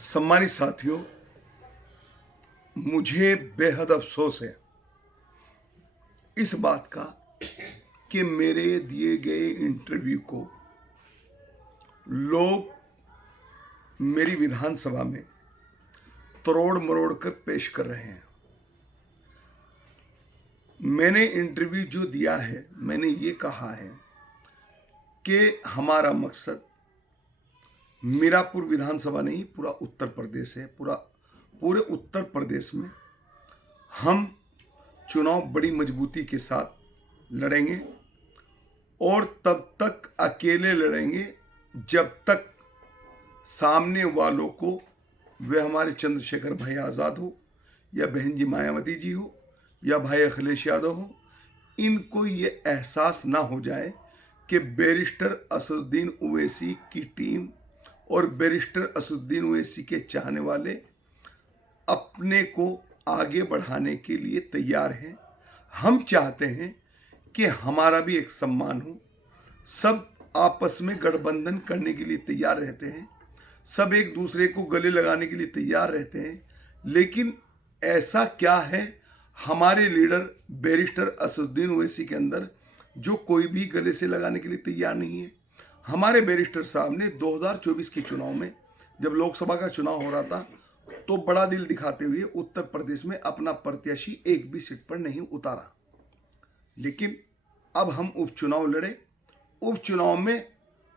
सम्मानित साथियों, मुझे बेहद अफसोस है इस बात का कि मेरे दिए गए इंटरव्यू को लोग मेरी विधानसभा में तोड़ मरोड़ कर पेश कर रहे हैं। मैंने इंटरव्यू जो दिया है, मैंने ये कहा है कि हमारा मकसद मीरापुर विधानसभा नहीं, पूरा उत्तर प्रदेश है। पूरे उत्तर प्रदेश में हम चुनाव बड़ी मजबूती के साथ लड़ेंगे और तब तक अकेले लड़ेंगे जब तक सामने वालों को, वे हमारे चंद्रशेखर भाई आज़ाद हो या बहन जी मायावती जी हो या भाई अखिलेश यादव हो, इनको ये एहसास ना हो जाए कि बैरिस्टर असदुद्दीन ओवैसी की टीम और बैरिस्टर असदुद्दीन ओवैसी के चाहने वाले अपने को आगे बढ़ाने के लिए तैयार हैं। हम चाहते हैं कि हमारा भी एक सम्मान हो। सब आपस में गठबंधन करने के लिए तैयार रहते हैं, सब एक दूसरे को गले लगाने के लिए तैयार रहते हैं, लेकिन ऐसा क्या है हमारे लीडर बैरिस्टर असदुद्दीन ओवैसी के अंदर जो कोई भी गले से लगाने के लिए तैयार नहीं है। हमारे बैरिस्टर साहब ने 2024 के चुनाव में, जब लोकसभा का चुनाव हो रहा था, तो बड़ा दिल दिखाते हुए उत्तर प्रदेश में अपना प्रत्याशी एक भी सीट पर नहीं उतारा। लेकिन अब हम उपचुनाव लड़े। उपचुनाव में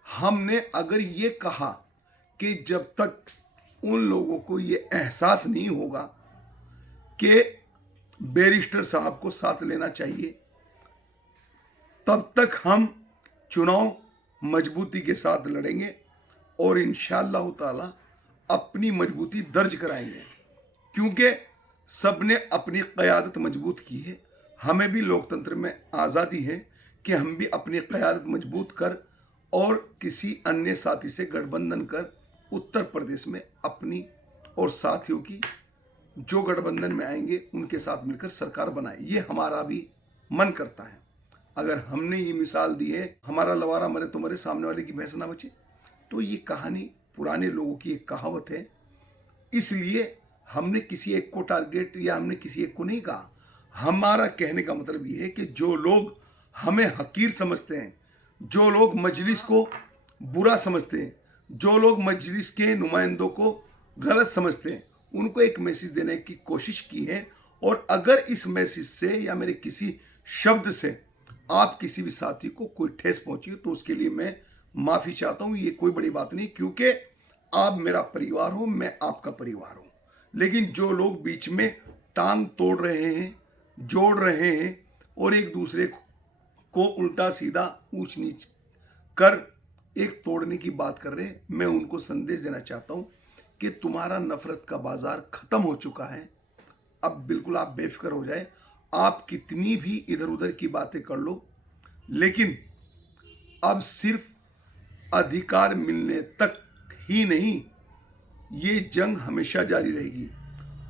हमने अगर ये कहा कि जब तक उन लोगों को ये एहसास नहीं होगा कि बैरिस्टर साहब को साथ लेना चाहिए, तब तक हम चुनाव मजबूती के साथ लड़ेंगे और इंशाअल्लाह ताला अपनी मजबूती दर्ज कराएंगे, क्योंकि सबने अपनी क़यादत मजबूत की है। हमें भी लोकतंत्र में आज़ादी है कि हम भी अपनी क़यादत मजबूत कर और किसी अन्य साथी से गठबंधन कर उत्तर प्रदेश में अपनी और साथियों की जो गठबंधन में आएंगे उनके साथ मिलकर सरकार बनाए। ये हमारा भी मन करता है। अगर हमने ये मिसाल दी है, हमारा लवारा मरे तो मरे, सामने वाले की भैंस ना बचे, तो ये कहानी पुराने लोगों की एक कहावत है। इसलिए हमने किसी एक को टारगेट या हमने किसी एक को नहीं कहा। हमारा कहने का मतलब ये है कि जो लोग हमें हकीर समझते हैं, जो लोग मजलिस को बुरा समझते हैं, जो लोग मजलिस के नुमाइंदों को गलत समझते हैं, उनको एक मैसेज देने की कोशिश की है। और अगर इस मैसेज से या मेरे किसी शब्द से आप किसी भी साथी को कोई ठेस पहुंची तो उसके लिए मैं माफ़ी चाहता हूं। ये कोई बड़ी बात नहीं, क्योंकि आप मेरा परिवार हो, मैं आपका परिवार हूं। लेकिन जो लोग बीच में टांग तोड़ रहे हैं, जोड़ रहे हैं और एक दूसरे को उल्टा सीधा ऊंच नीच कर एक तोड़ने की बात कर रहे हैं, मैं उनको संदेश देना चाहता हूं कि तुम्हारा नफरत का बाजार खत्म हो चुका है। अब बिल्कुल आप बेफिक्र हो जाए। आप कितनी भी इधर उधर की बातें कर लो, लेकिन अब सिर्फ अधिकार मिलने तक ही नहीं, ये जंग हमेशा जारी रहेगी।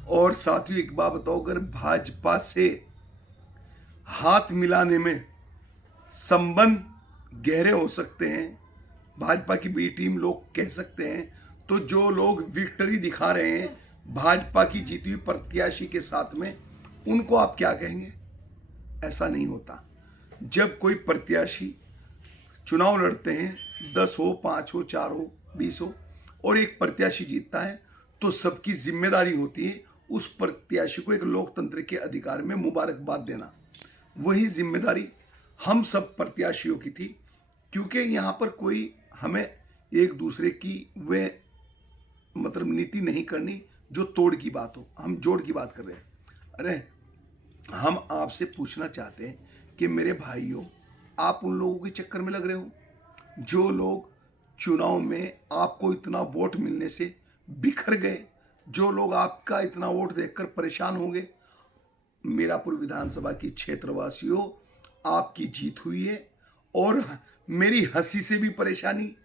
और साथियों, एक बात बताओ, अगर भाजपा से हाथ मिलाने में संबंध गहरे हो सकते हैं, भाजपा की बी टीम लोग कह सकते हैं, तो जो लोग विक्ट्री दिखा रहे हैं भाजपा की जीती हुई प्रत्याशी के साथ में, उनको आप क्या कहेंगे? ऐसा नहीं होता। जब कोई प्रत्याशी चुनाव लड़ते हैं, 10 हो, 5 हो, 4 हो, 20 हो, और एक प्रत्याशी जीतता है, तो सबकी जिम्मेदारी होती है उस प्रत्याशी को एक लोकतंत्र के अधिकार में मुबारकबाद देना। वही जिम्मेदारी हम सब प्रत्याशियों की थी, क्योंकि यहाँ पर कोई हमें एक दूसरे की वे मतलब नीति नहीं करनी जो तोड़ की बात हो, हम जोड़ की बात कर रहे हैं। अरे हम आपसे पूछना चाहते हैं कि मेरे भाइयों, आप उन लोगों के चक्कर में लग रहे हो जो लोग चुनाव में आपको इतना वोट मिलने से बिखर गए, जो लोग आपका इतना वोट देखकर परेशान हो गए। मीरापुर विधानसभा की क्षेत्रवासियों, आपकी जीत हुई है और मेरी हंसी से भी परेशानी,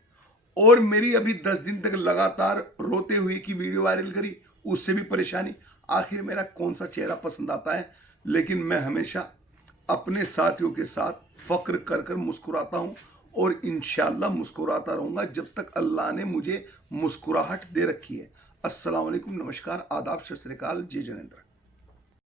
और मेरी अभी 10 दिन तक लगातार रोते हुए की वीडियो वायरल करी, उससे भी परेशानी। आखिर मेरा कौन सा चेहरा पसंद आता है? लेकिन मैं हमेशा अपने साथियों के साथ फख्र कर कर मुस्कुराता हूँ और इंशाअल्लाह मुस्कुराता रहूँगा जब तक अल्लाह ने मुझे मुस्कुराहट दे रखी है। अस्सलाम वालेकुम, नमस्कार, आदाब, सत श्री अकाल, जी जनेंद्र।